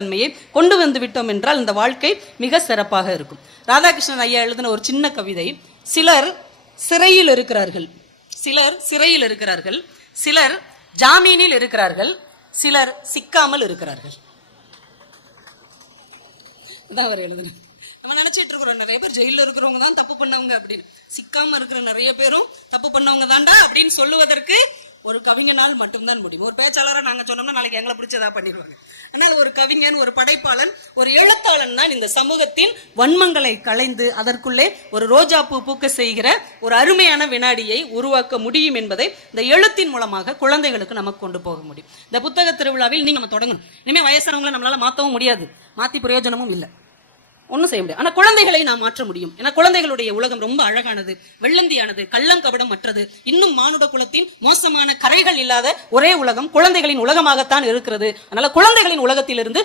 தன்மையை கொண்டு வந்து விட்டோம் என்றால் இந்த வாழ்க்கை மிக சிறப்பாக இருக்கும். ராதாகிருஷ்ணன் ஐயா எழுதின ஒரு சின்ன கவிதை. சிலர் சிறையில் இருக்கிறார்கள், சிலர் ஜாமீனில் இருக்கிறார்கள், சிலர் சிக்காமல் இருக்கிறார்கள். அதான் அவர் எழுதுன. நம்ம நினைச்சிட்டு இருக்கிறோம் நிறைய பேர் ஜெயில இருக்கிறவங்க தான் தப்பு பண்ணவங்க அப்படின்னு. சிக்காம இருக்கிற நிறைய பேரும் தப்பு பண்ணவங்க தான்டா அப்படின்னு சொல்லுவதற்கு ஒரு கவிஞனால் மட்டும்தான் முடியும். ஒரு பேச்சாளராக நாங்க சொன்னோம்னா நாளைக்கு எங்களை பிடிச்சதா பண்ணிடுவாங்க. ஆனால் ஒரு கவிஞன், ஒரு படைப்பாளன், ஒரு எழுத்தாளன் தான் இந்த சமூகத்தின் வன்மங்களை களைந்து அதற்குள்ளே ஒரு ரோஜா பூ பூக்க செய்கிற ஒரு அருமையான வினாடியை உருவாக்க முடியும் என்பதை இந்த எழுத்தின் மூலமாக குழந்தைகளுக்கு நமக்கு கொண்டு போக முடியும். இந்த புத்தக திருவிழாவில் நீங்க நம்ம தொடங்கணும். இனிமே வயசானவங்களை நம்மளால மாற்றவும் முடியாது, மாற்றி பிரயோஜனமும் இல்லை, ஒன்றும் செய்ய முடியாது. ஆனால் குழந்தைகளை நாம் மாற்ற முடியும். ஏன்னா குழந்தைகளுடைய உலகம் ரொம்ப அழகானது, வெள்ளந்தியானது, கள்ளம் கபடம் மற்றது. இன்னும் மானுட குலத்தின் மோசமான கரைகள் இல்லாத ஒரே உலகம் குழந்தைகளின் உலகமாகத்தான் இருக்கிறது. அதனால குழந்தைகளின் உலகத்திலிருந்து